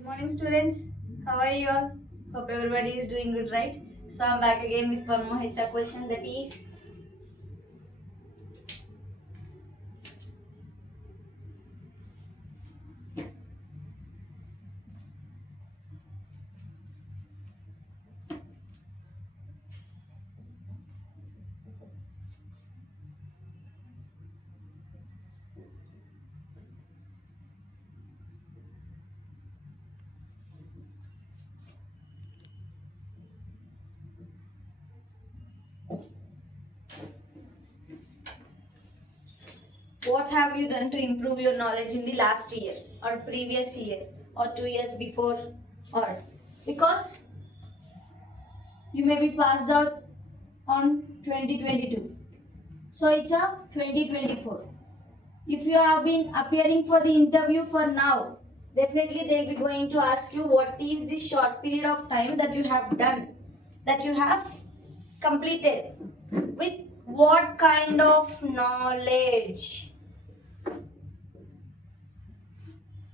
Good morning, students. How are you all? Hope everybody is doing good, right? So I'm back again with one more HR question, that is, what have you done to improve your knowledge in the last year or previous year or 2 years before? Or because you may be passed out on 2022, so it's a 2024. If you have been appearing for the interview for now, definitely they'll be going to ask you what is the short period of time that you have done, that you have completed, with what kind of knowledge.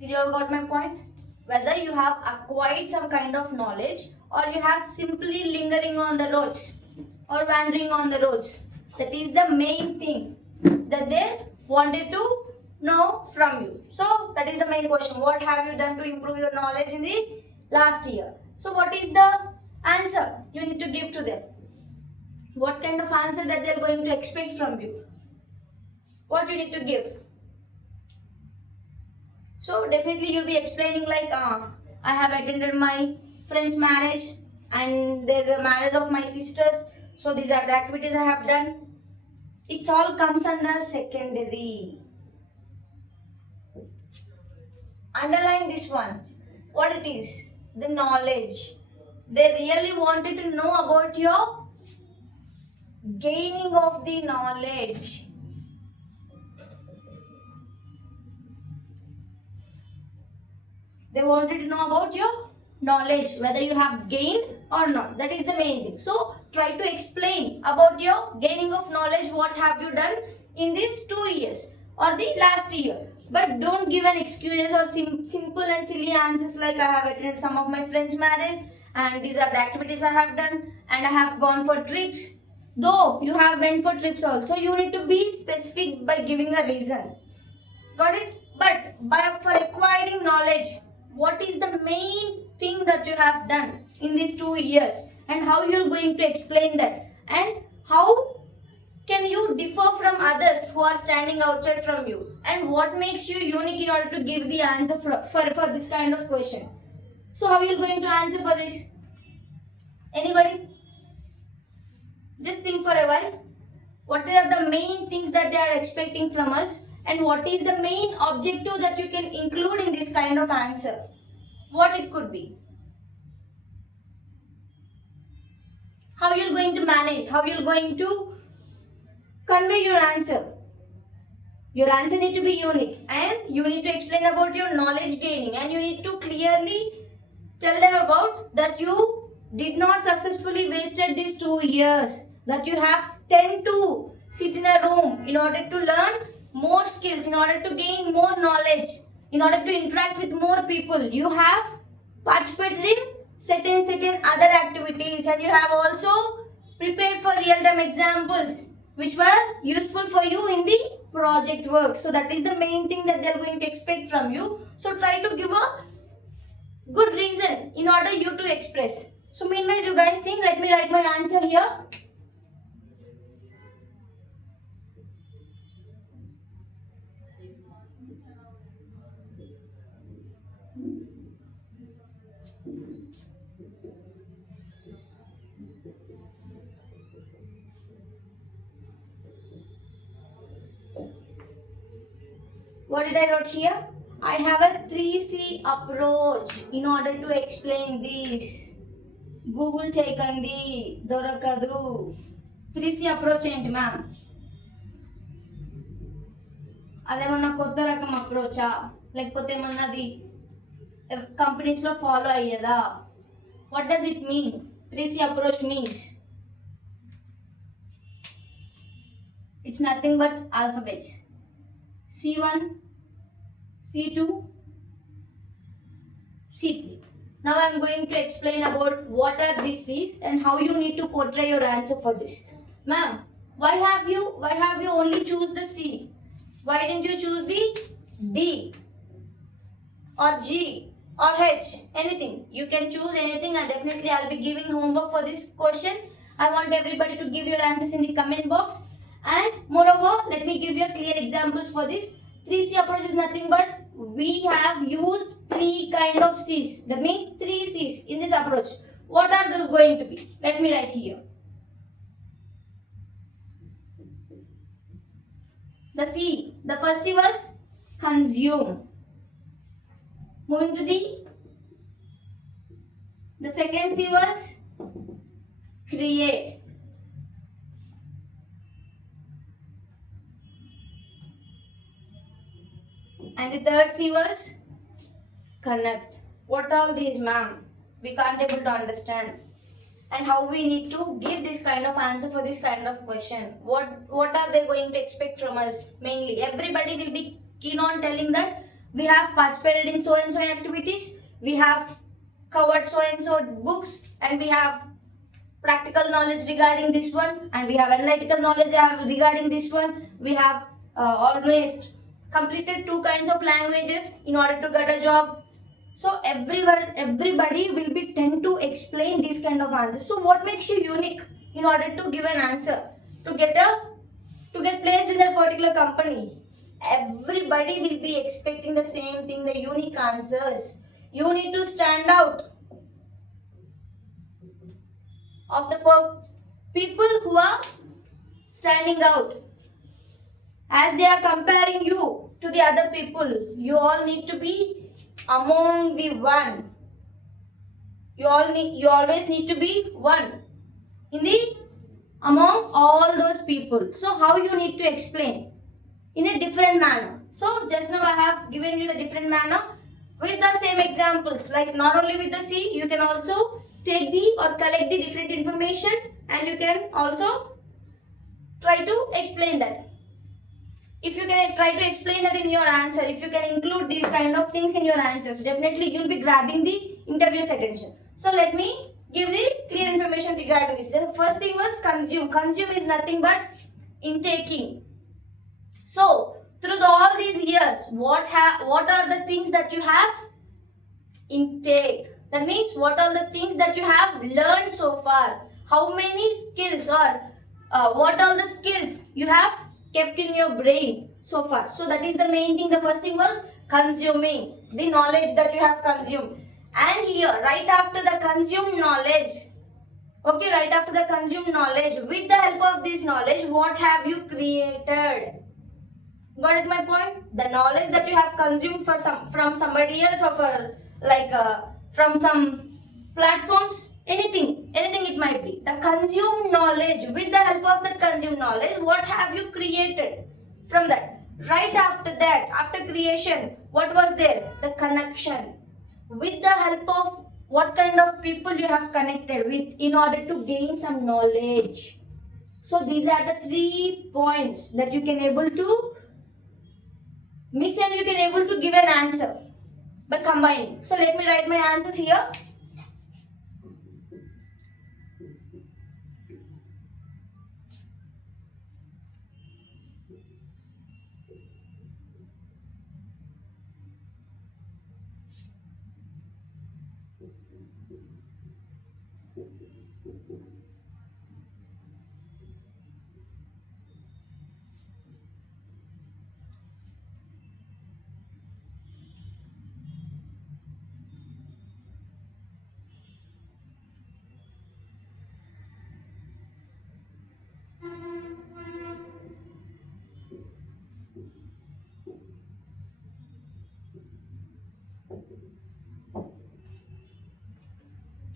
Did you all got my point? Whether you have acquired some kind of knowledge or you have simply lingering on the roads or wandering on the roads. That is the main thing that they wanted to know from you. So that is the main question. What have you done to improve your knowledge in the last year? So what is the answer you need to give to them? What kind of answer that they are going to expect from you? What you need to give? So definitely you'll be explaining like, I have attended my friend's marriage and there's a marriage of my sisters. So these are the activities I have done. It all comes under secondary. Underline this one. What it is? The knowledge. They really wanted to know about your gaining of the knowledge. They wanted to know about your knowledge, whether you have gained or not. That is the main thing. So try to explain about your gaining of knowledge. What have you done in these 2 years or the last year? But don't give an excuses or simple and silly answers like I have attended some of my friends' marriage and these are the activities I have done and I have gone for trips. Though you have went for trips also, you need to be specific by giving a reason. Got it? But for acquiring knowledge, what is the main thing that you have done in these 2 years and how you're going to explain that and how can you differ from others who are standing outside from you and what makes you unique in order to give the answer for this kind of question. So how are you going to answer for this? Anybody? Just think for a while. What are the main things that they are expecting from us and what is the main objective that you can include in this kind of answer? What it could be? How you're going to manage? How you're going to convey your answer? Your answer need to be unique and you need to explain about your knowledge gaining and you need to clearly tell them about that you did not successfully wasted these 2 years, that you have tend to sit in a room in order to learn more skills, in order to gain more knowledge, in order to interact with more people. You have participated in certain other activities and you have also prepared for real-time examples which were useful for you in the project work. So that is the main thing that they are going to expect from you. So try to give a good reason in order you to express. So meanwhile you guys think, let me write my answer here. What did I wrote here? I have a 3C approach in order to explain this. Google చేయకండి దొరకదు. 3C approach ఏంటి ma'am? అదేమన్నా కొత్త రకం అప్రోచా లేకపోతే ఏమన్నా అది కంపెనీస్లో ఫాలో అయ్యేదా? What does it mean? 3C approach means it's nothing but alphabets. C1, C2, C3. Now I am going to explain about what are these C's and how you need to portray your answer for this. Ma'am, why have you only choose the C? Why didn't you choose the D or G or H? Anything. You can choose anything, and definitely I'll be giving homework for this question. I want everybody to give your answers in the comment box. And moreover, let me give you clear examples for this. 3C approach is nothing but we have used three kind of C's. That means three C's in this approach. What are those going to be? Let me write here. The C, the first C was consume. Moving to the second C was create. And the third C was connect. What all these, ma'am? We can't able to understand. And how we need to give this kind of answer for this kind of question. What are they going to expect from us? Mainly, everybody will be keen on telling that we have participated in so and so activities, we have covered so and so books, and we have practical knowledge regarding this one, and we have analytical knowledge regarding this one. We have almost completed two kinds of languages in order to get a job. So everybody will be tend to explain these kind of answers. So what makes you unique in order to give an answer to get placed in that particular company? Everybody will be expecting the same thing, the unique answers. You need to stand out of the people who are standing out. As they are comparing you to the other people, you all need to be among the one. You always need to be one among all those people. So how you need to explain in a different manner. So just now I have given you the different manner with the same examples. Like not only with the C, you can also take or collect the different information, and you can also try to explain that. If you can try to explain that in your answer, if you can include these kind of things in your answers, definitely you'll be grabbing the interviewer's attention. So let me give the clear information regarding this. The first thing was consume. Consume is nothing but intaking. So through all these years, what are the things that you have intake? That means what are the things that you have learned so far? How many skills or what are the skills you have kept in your brain so far? So that is the main thing. The first thing was consuming the knowledge that you have consumed. And here, right after the consumed knowledge, right after the consumed knowledge, with the help of this knowledge, what have you created? Got it my point? The knowledge that you have consumed from somebody else, or from some platforms, anything it might be. The consumed knowledge, with the help of that consumed knowledge, what have you created from that? Right after that, after creation, what was there? The connection. With the help of what kind of people you have connected with in order to gain some knowledge. So these are the 3 points that you can able to mix, and you can able to give an answer by combining. So let me write my answers here.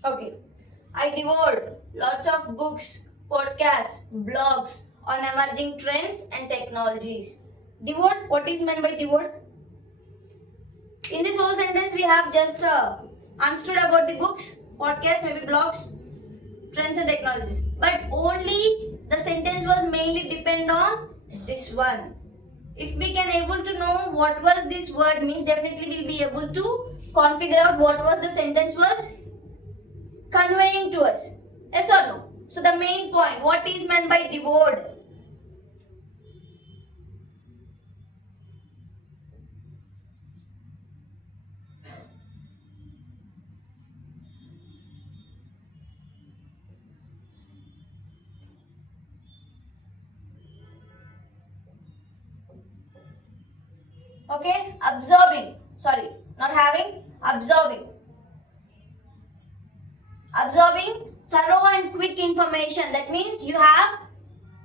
Okay, I devoured lots of books, podcasts, blogs on emerging trends and technologies. Devoured, what is meant by devoured? In this whole sentence, we have just understood about the books, podcasts, maybe blogs, trends and technologies. But only the sentence was mainly depend on this one. If we can able to know what was this word means, definitely we'll be able to configure out what was the sentence was conveying to us. Yes or no? So the main point, what is meant by devoured? Okay, absorbing. Sorry, not having, absorbing. Absorbing thorough and quick information. That means you have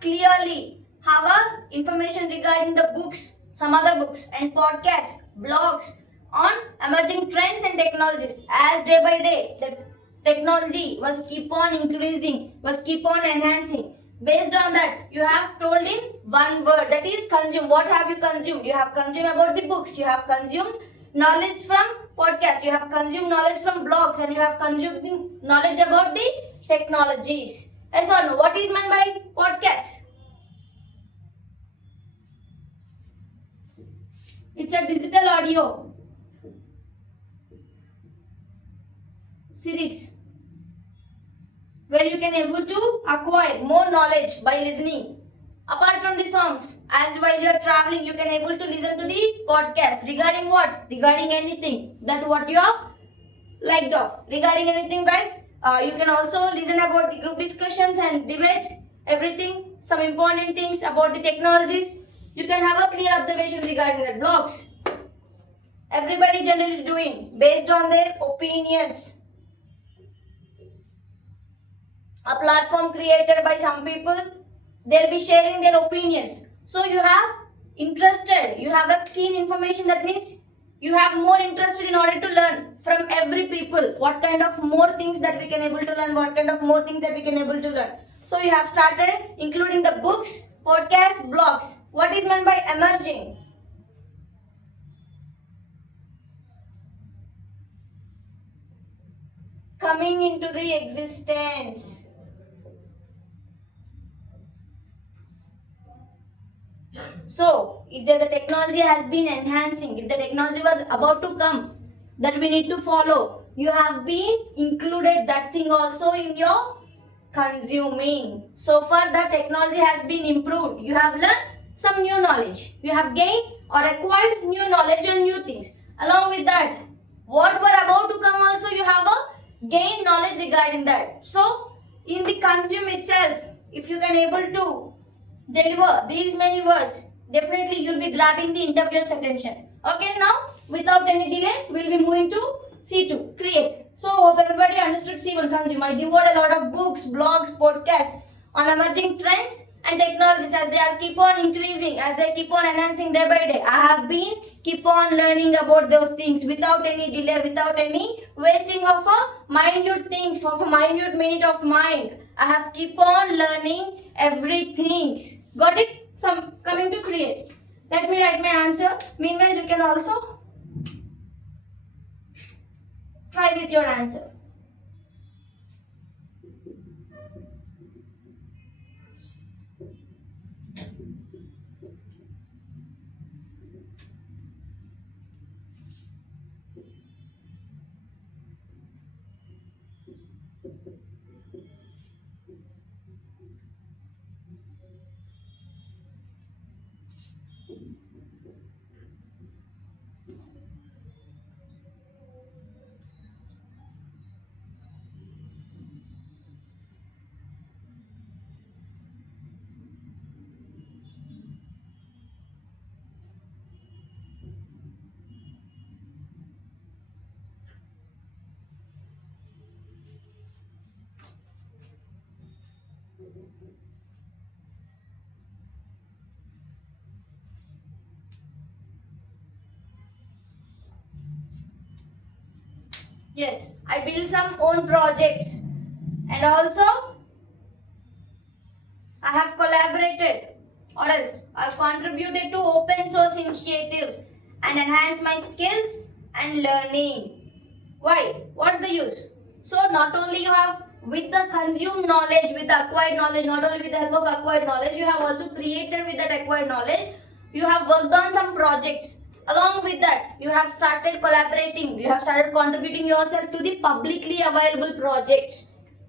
clearly have a information regarding the books, some other books and podcasts, blogs on emerging trends and technologies. As day by day the technology was keep on increasing, was keep on enhancing. Based on that, you have told in one word, that is consume. What have you consumed? You have consumed about the books, you have consumed knowledge from podcasts, you have consumed knowledge from blogs, and you have consumed knowledge about the technologies. Yes or no? What is meant by podcast? It's a digital audio series where you can able to acquire more knowledge by listening. Apart from the songs, as while you are traveling, you can able to listen to the podcast regarding what? Regarding anything that what you are liked of. Regarding anything, right? You can also listen about the group discussions and debates, everything, some important things about the technologies. You can have a clear observation regarding the blogs. Everybody generally doing based on their opinions. A platform created by some people, they'll be sharing their opinions. So you have interested, you have a keen information, that means you have more interested in order to learn from every people what kind of more things that we can able to learn, what kind of more things that we can able to learn. So you have started including the books, podcasts, blogs. What is meant by emerging? Coming into the existence. So, if there's a technology has been enhancing, if the technology was about to come, that we need to follow, you have been included that thing also in your consuming. So far the technology has been improved. You have learned some new knowledge. You have gained or acquired new knowledge and new things. Along with that, what were about to come also, you have a gain knowledge regarding that. So, in the consume itself, if you can able to deliver these many words, definitely you'll be grabbing the interviewer's attention. Okay, now without any delay, we'll be moving to C2, create. So hope everybody understood C1, consume. I devoured a lot of books, blogs, podcasts on emerging trends and technologies as they are keep on increasing, as they keep on enhancing day by day. I have been keep on learning about those things without any delay, without any wasting of a minute things, of a minute minute of mind. I have keep on learning everything. Got it? Some coming to create. Let me write my answer. Meanwhile, you can also try with your answer. Yes, I build some own projects and also I have collaborated or else I've contributed to open source initiatives and enhance my skills and learning. Why? What's the use? So not only you have with the consumed knowledge, with the acquired knowledge, not only with the help of acquired knowledge, you have also created with that acquired knowledge You have worked on some projects. Along with that, you have started collaborating. You have started contributing yourself to the publicly available projects.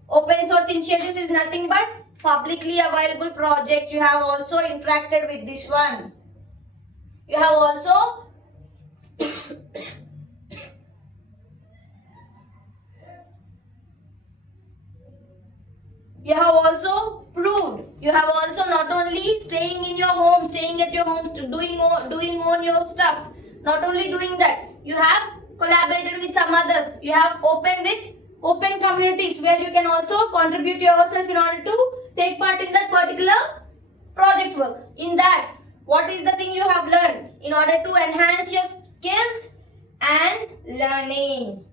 Open source initiatives is nothing but publicly available projects. You have also interacted with this one. You have also proved. You have also not only staying in your home, staying at your homes, doing on your stuff. Not only doing that, you have collaborated with some others. You have open communities where you can also contribute yourself in order to take part in that particular project work. In that, what is the thing you have learned in order to enhance your skills and learning?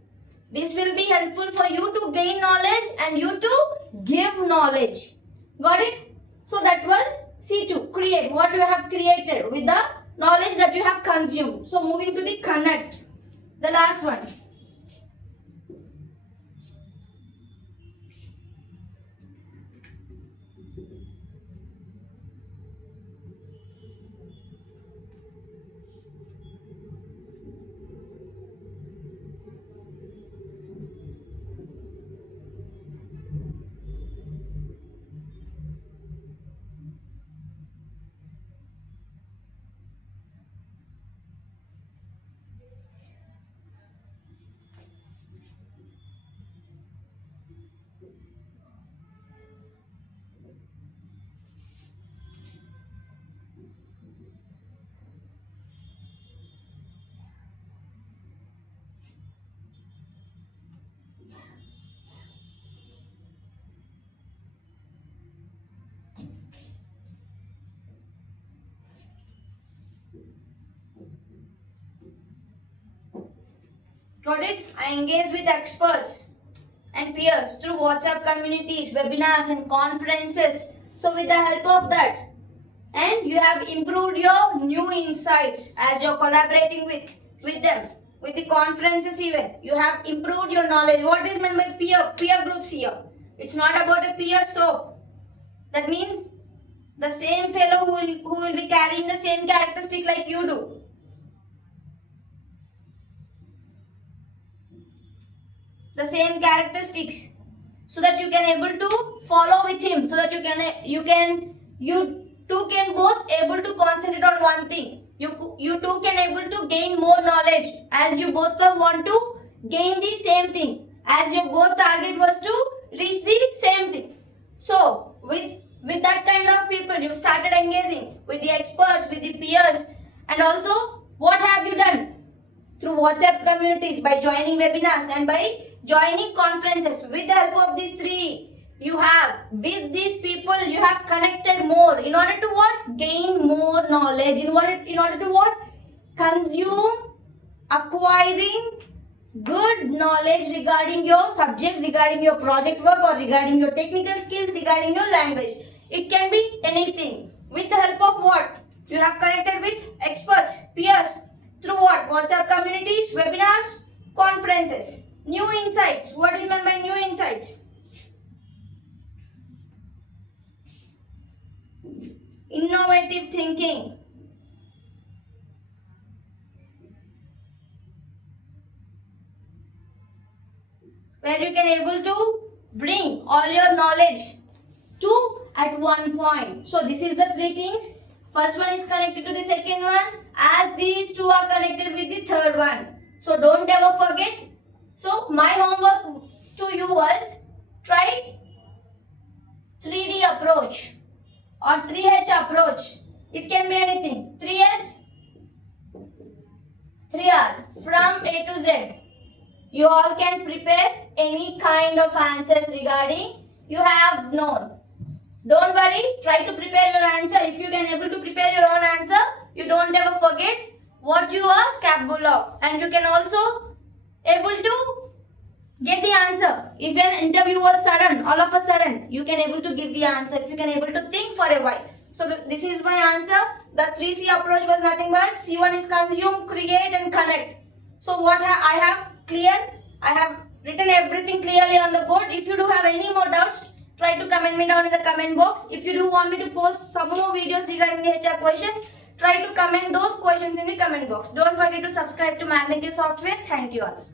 This will be helpful for you to gain knowledge and you to give knowledge. Got it? So that was C2. Create what you have created with the knowledge that you have consumed. So moving to the connect. The last one. Got it? I engage with experts and peers through WhatsApp communities, webinars and conferences. So with the help of that, and you have improved your new insights as you're collaborating with them, with the conferences even. You have improved your knowledge. What is meant by peer groups here? It's not about a peer soap. That means the same fellow who will be carrying the same characteristic like you do. The same characteristics, so that you can able to follow with him, so that you two can both able to concentrate on one thing. You two can able to gain more knowledge as you both want to gain the same thing, as your both target was to reach the same thing. So with that kind of people, you started engaging with the experts, with the peers, and also what have you done? Through WhatsApp communities, by joining webinars and by joining conferences. With the help of these three, you have, with these people, you have connected more in order to what? Gain more knowledge. In order to what? Consume, acquiring good knowledge regarding your subject, regarding your project work, or regarding your technical skills, regarding your language. It can be anything. With the help of what? You have connected with experts, peers, through what? WhatsApp communities, webinars, conferences. New insights. What is meant by new insights? Innovative thinking. Where you can able to bring all your knowledge to at one point. So this is the three things. First one is connected to the second one, as these two are connected with the third one. So don't ever forget. So my homework to you was, try 3D approach or 3H approach. It can be anything. 3S, 3R, from A to Z. You all can prepare any kind of answers regarding you have known. Don't worry, try to prepare your answer. If you can able to prepare your own answer, you don't ever forget what you are capable of. And you can also able to get the answer. If an interview was sudden, all of a sudden, you can able to give the answer. If you can able to think for a while. So this is my answer. The 3C approach was nothing but C1 is consume, create and connect. So what I have clear, I have written everything clearly on the board. If you do have any more doubts, try to comment me down in the comment box. If you do want me to post some more videos regarding the HR questions, try to comment those questions in the comment box. Don't forget to subscribe to Magnetic Software. Thank you all.